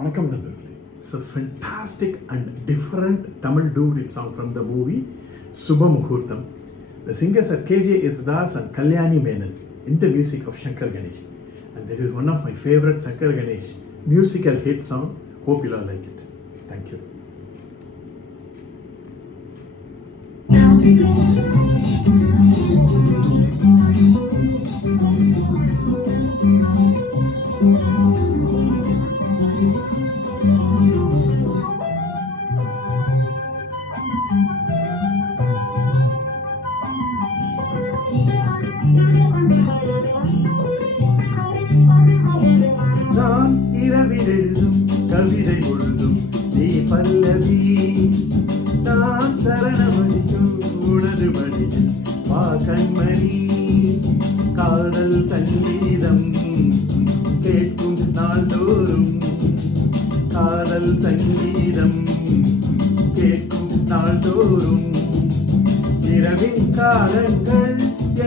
வணக்கம் நண்பர்களே. It's a fantastic and different Tamil duet song from the movie Subha Muhurtham. The singers are KJ Yesudas and Kalyani Menon in the music of Shankar Ganesh. And this is one of my favorite Shankar Ganesh musical hit song. Hope you all like it. Thank you. நான் இரவில் எழுதும் கவிதை முழுதும் நீ பல்லவி, நான் சரணமடியும் உனது மடியில் வா கண்மணி. காதல் சங்கீதம் கேட்கும் நாள்தோறும், காதல் சங்கீதம் கேட்கும் நாள்தோறும். இரவின் காலங்கள்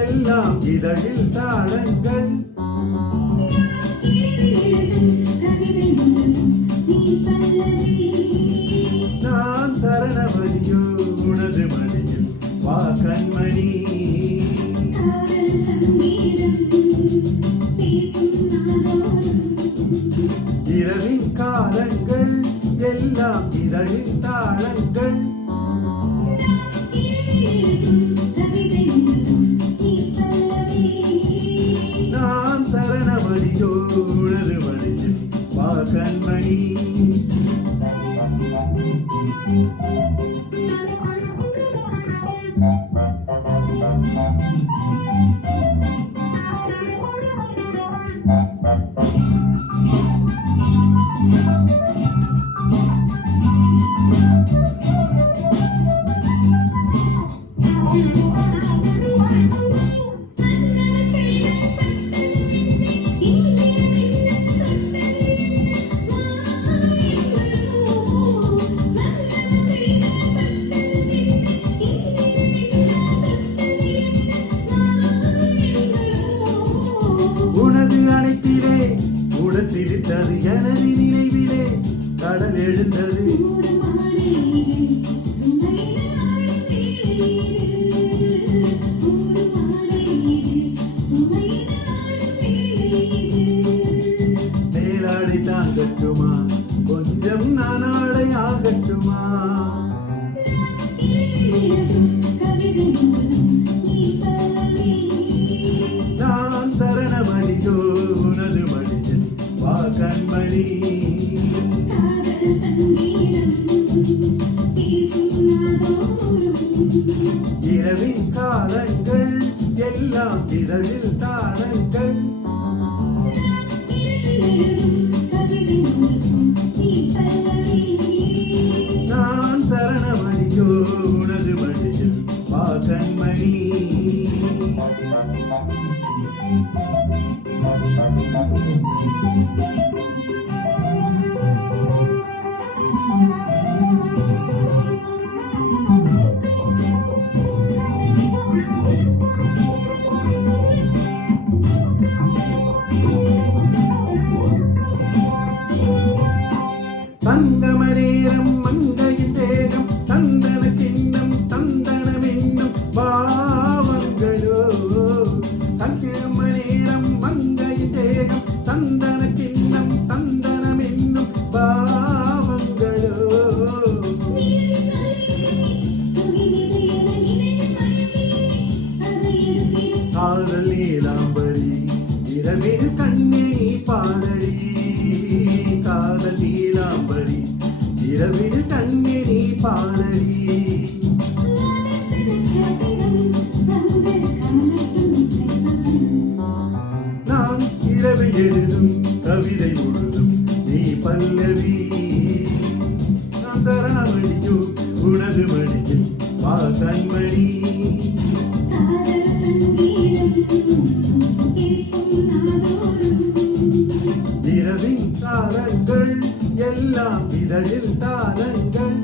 எல்லாம் இதழில் தாளங்கள். நான் சரணமடியோ உனது மடியில் வா கண்மணி. இரவின் காலங்கள் எல்லாம் இதழின் தாளங்கள். நான் சரணமடியோ உனது மடியில் வா கண்மணி. உனது அணைப்பிலே உடல் சிரித்தது, எனது நினைவிலே கடல் எழுந்தது. மேலாடை தாங்கட்டுமா, கொஞ்சம் நானாடை ஆகட்டுமா. நான் சரணமடியோ உனது மடியில் வா கண்மணி. இரவின் காலங்கள் எல்லாம் இதழில் தாளங்கள். நான் சரணமடியோ உனது மடியில் வா கண்மணி. சங்கம நேரம் மங்கையின் தேகம், சந்தன கிண்ணம் தந்தனம் என்னும் பாவங்களோ. சங்கம நேரம் மங்கையின் தேகம், சந்தன கிண்ணம் தந்தனம் என்னும் பாவங்களோ. காதல் நீலாம்பரி இரவில் கண்ணே நீ பாடடி. காதல் நீலாம்பரி இரவில் கண்ணே நீ பாடடி. நான் இரவில் எழுதும் கவிதை முழுதும் நீ பல்லவி. நான் சரணமடியோ உனது மடியில் வா கண்மணி. இரவின் காலங்கள் எல்லாம் இதழில் தாளங்கள்.